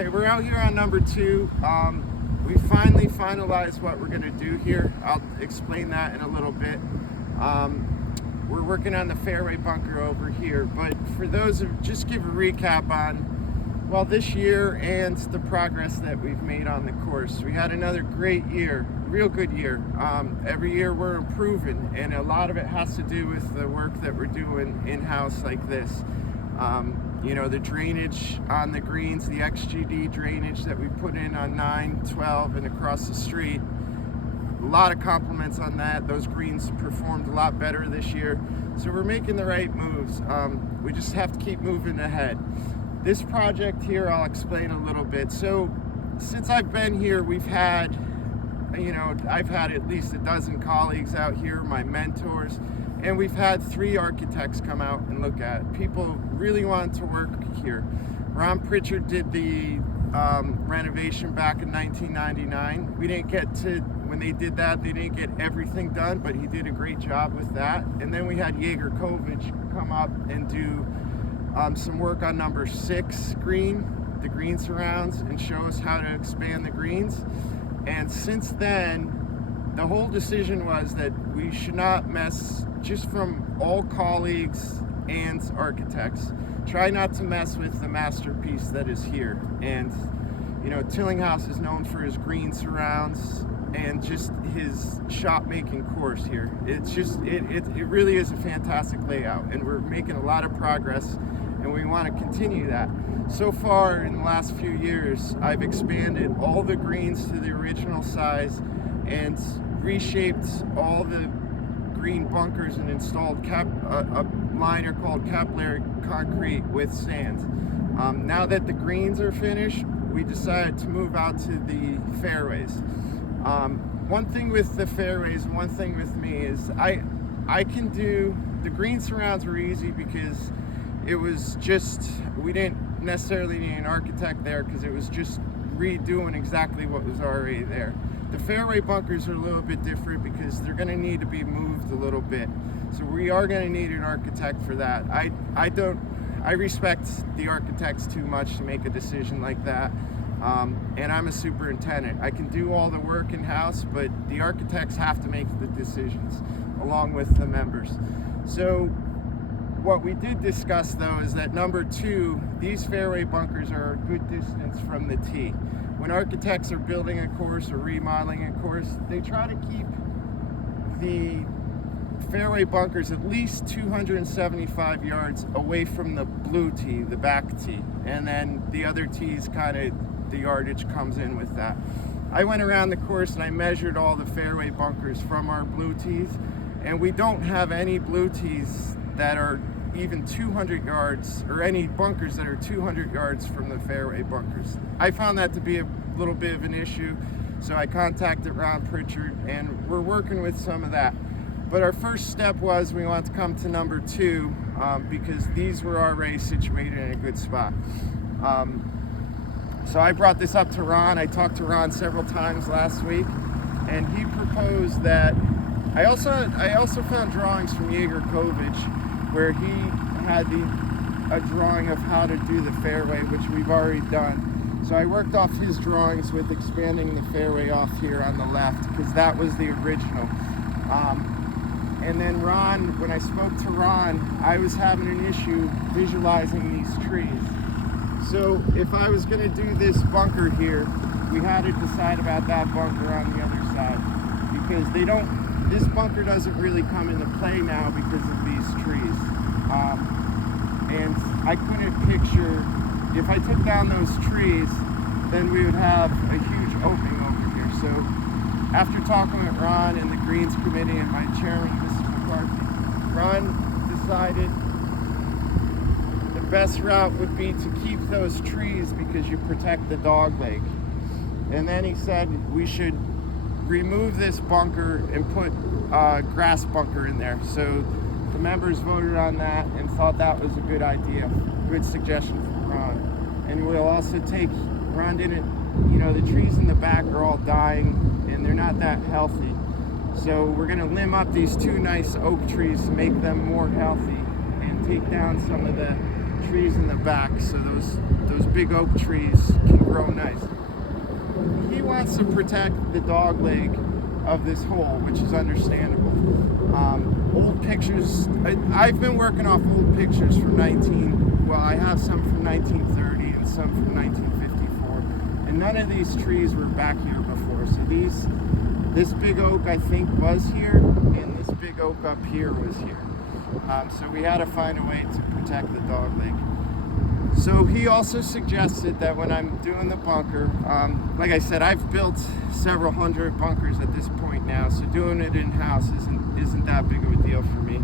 Okay, we're out here on number 2. We finally finalized what we're going to do here. I'll explain that in a little bit. We're working on the fairway bunker over here, but for those of, just give a recap on, well, this year and the progress that we've made on the course. We had another great year, real good year. Every year we're improving, and a lot of it has to do with the work that we're doing in-house like this. You know, the drainage on the greens, the XGD drainage that we put in on 9, 12, and across the street. A lot of compliments on that. Those greens performed a lot better this year. So we're making the right moves. We just have to keep moving ahead. This project here, I'll explain a little bit. So since I've been here, we've had, you know, I've had at least a dozen colleagues out here, my mentors, and we've had 3 architects come out and look at it. People really wanted to work here. Ron Pritchard did the renovation back in 1999. We didn't get to, when they did that, they didn't get everything done, but he did a great job with that. And then we had Jaeger Kovic come up and do some work on number 6 green, the green surrounds, and show us how to expand the greens. And since then, the whole decision was that we should not mess, just from all colleagues and architects, try not to mess with the masterpiece that is here. And, you know, Tillinghast is known for his green surrounds and just his shot making course here. It's just, it really is a fantastic layout, and we're making a lot of progress, and we want to continue that. So far in the last few years, I've expanded all the greens to the original size and reshaped all the green bunkers and installed a liner called capillary concrete with sand. Now that the greens are finished, we decided to move out to the fairways. One thing with the fairways, one thing with me is I can do, the green surrounds were easy because it was just, we didn't necessarily need an architect there because it was just redoing exactly what was already there. The fairway bunkers are a little bit different because they're going to need to be moved a little bit. So we are going to need an architect for that. I respect the architects too much to make a decision like that. And I'm a superintendent. I can do all the work in-house, but the architects have to make the decisions along with the members. So what we did discuss though is that number 2, these fairway bunkers are a good distance from the tee. When architects are building a course or remodeling a course, they try to keep the fairway bunkers at least 275 yards away from the blue tee, the back tee, and then the other tees kind of, the yardage comes in with that. I went around the course and I measured all the fairway bunkers from our blue tees, and we don't have any blue tees that are even 200 yards, or any bunkers that are 200 yards from the fairway bunkers. I found that to be a little bit of an issue, so I contacted Ron Pritchard, and we're working with some of that. But our first step was we wanted to come to number 2 because these were already situated in a good spot. So I brought this up to Ron. I talked to Ron several times last week, and he proposed that, I also found drawings from Jaeger Kovic where he had a drawing of how to do the fairway, which we've already done. So I worked off his drawings with expanding the fairway off here on the left, because that was the original. And then Ron, when I spoke to Ron, I was having an issue visualizing these trees. So if I was gonna do this bunker here, we had to decide about that bunker on the other side, because this bunker doesn't really come into play now because of these trees. And I couldn't picture, if I took down those trees, then we would have a huge opening over here. So after talking with Ron and the Greens Committee and my chairman, Mr. McCarthy, Ron decided the best route would be to keep those trees because you protect the dog leg. And then he said we should remove this bunker and put a grass bunker in there. So the members voted on that and thought that was a good idea, good suggestion from Ron. And we'll also take, Ron didn't, you know, the trees in the back are all dying and they're not that healthy. So we're gonna limb up these 2 nice oak trees to make them more healthy and take down some of the trees in the back, so those big oak trees can grow nice. He wants to protect the dog leg of this hole, which is understandable. Old pictures, I've been working off old pictures from I have some from 1930 and some from 1954, and none of these trees were back here before. So this big oak I think was here, and this big oak up here was here. So we had to find a way to protect the dog leg. So he also suggested that when I'm doing the bunker, like I said, I've built several hundred bunkers at this point now, so doing it in-house isn't that big of a deal for me.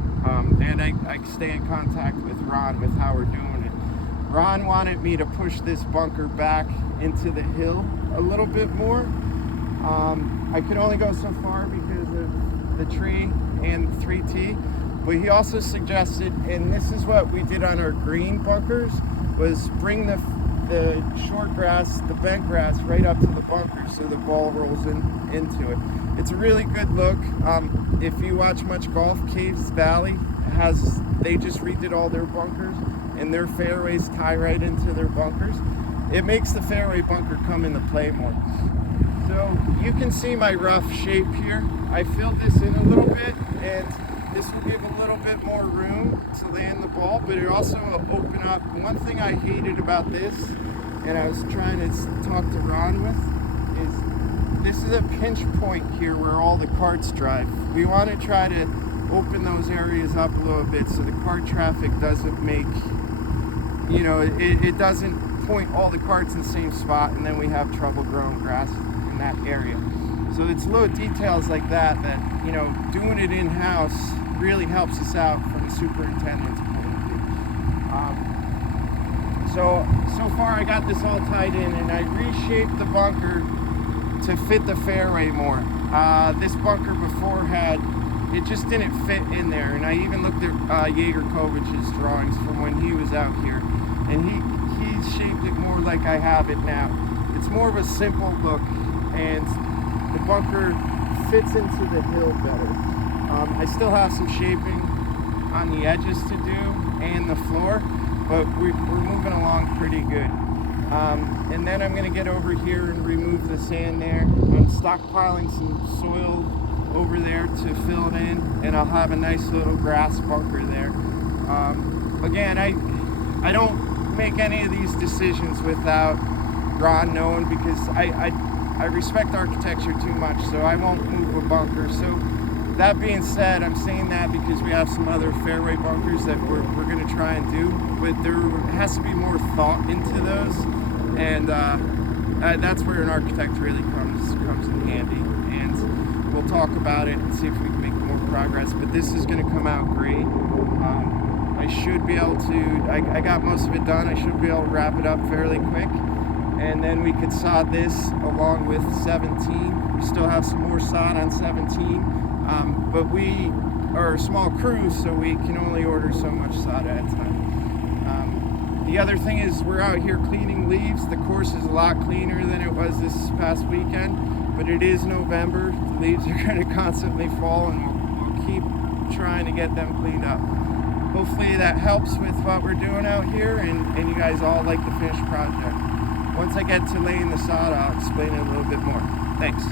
And I stay in contact with Ron with how we're doing it. Ron wanted me to push this bunker back into the hill a little bit more. I could only go so far because of the tree and 3T, but he also suggested, and this is what we did on our green bunkers, was bring the short grass, the bent grass, right up to the bunker so the ball rolls into it. It's a really good look. If you watch much golf, Caves Valley they just redid all their bunkers, and their fairways tie right into their bunkers. It makes the fairway bunker come into play more. So you can see my rough shape here. I filled this in a little bit, and this will give a little bit more room to land the ball, but it also will open up. One thing I hated about this, and I was trying to talk to Ron with, is this is a pinch point here where all the carts drive. We want to try to open those areas up a little bit so the cart traffic doesn't make, it doesn't point all the carts in the same spot, and then we have trouble growing grass in that area. So it's little details like that, doing it in-house really helps us out from the superintendent's point of view. So far I got this all tied in, and I reshaped the bunker to fit the fairway more. This bunker before it just didn't fit in there, and I even looked at Jaeger Kovich's drawings from when he was out here, and he shaped it more like I have it now. It's more of a simple look, and the bunker fits into the hill better. I still have some shaping on the edges to do and the floor, but we're moving along pretty good. And then I'm going to get over here and remove the sand there. I'm stockpiling some soil over there to fill it in, and I'll have a nice little grass bunker there. Again, I don't make any of these decisions without Ron knowing, because I respect architecture too much, so I won't move a bunker. So that being said, I'm saying that because we have some other fairway bunkers that we're going to try and do, but there has to be more thought into those, and that's where an architect really comes in handy. And we'll talk about it and see if we can make more progress. But this is going to come out great. I should be able to. I got most of it done. I should be able to wrap it up fairly quick. And then we could sod this along with 17. We still have some more sod on 17, but we are a small crew, so we can only order so much sod at a time. The other thing is we're out here cleaning leaves. The course is a lot cleaner than it was this past weekend, but it is November. The leaves are going to constantly fall, and we'll keep trying to get them cleaned up. Hopefully that helps with what we're doing out here, and you guys all like the finished project. Once I get to laying the sod, I'll explain it a little bit more. Thanks.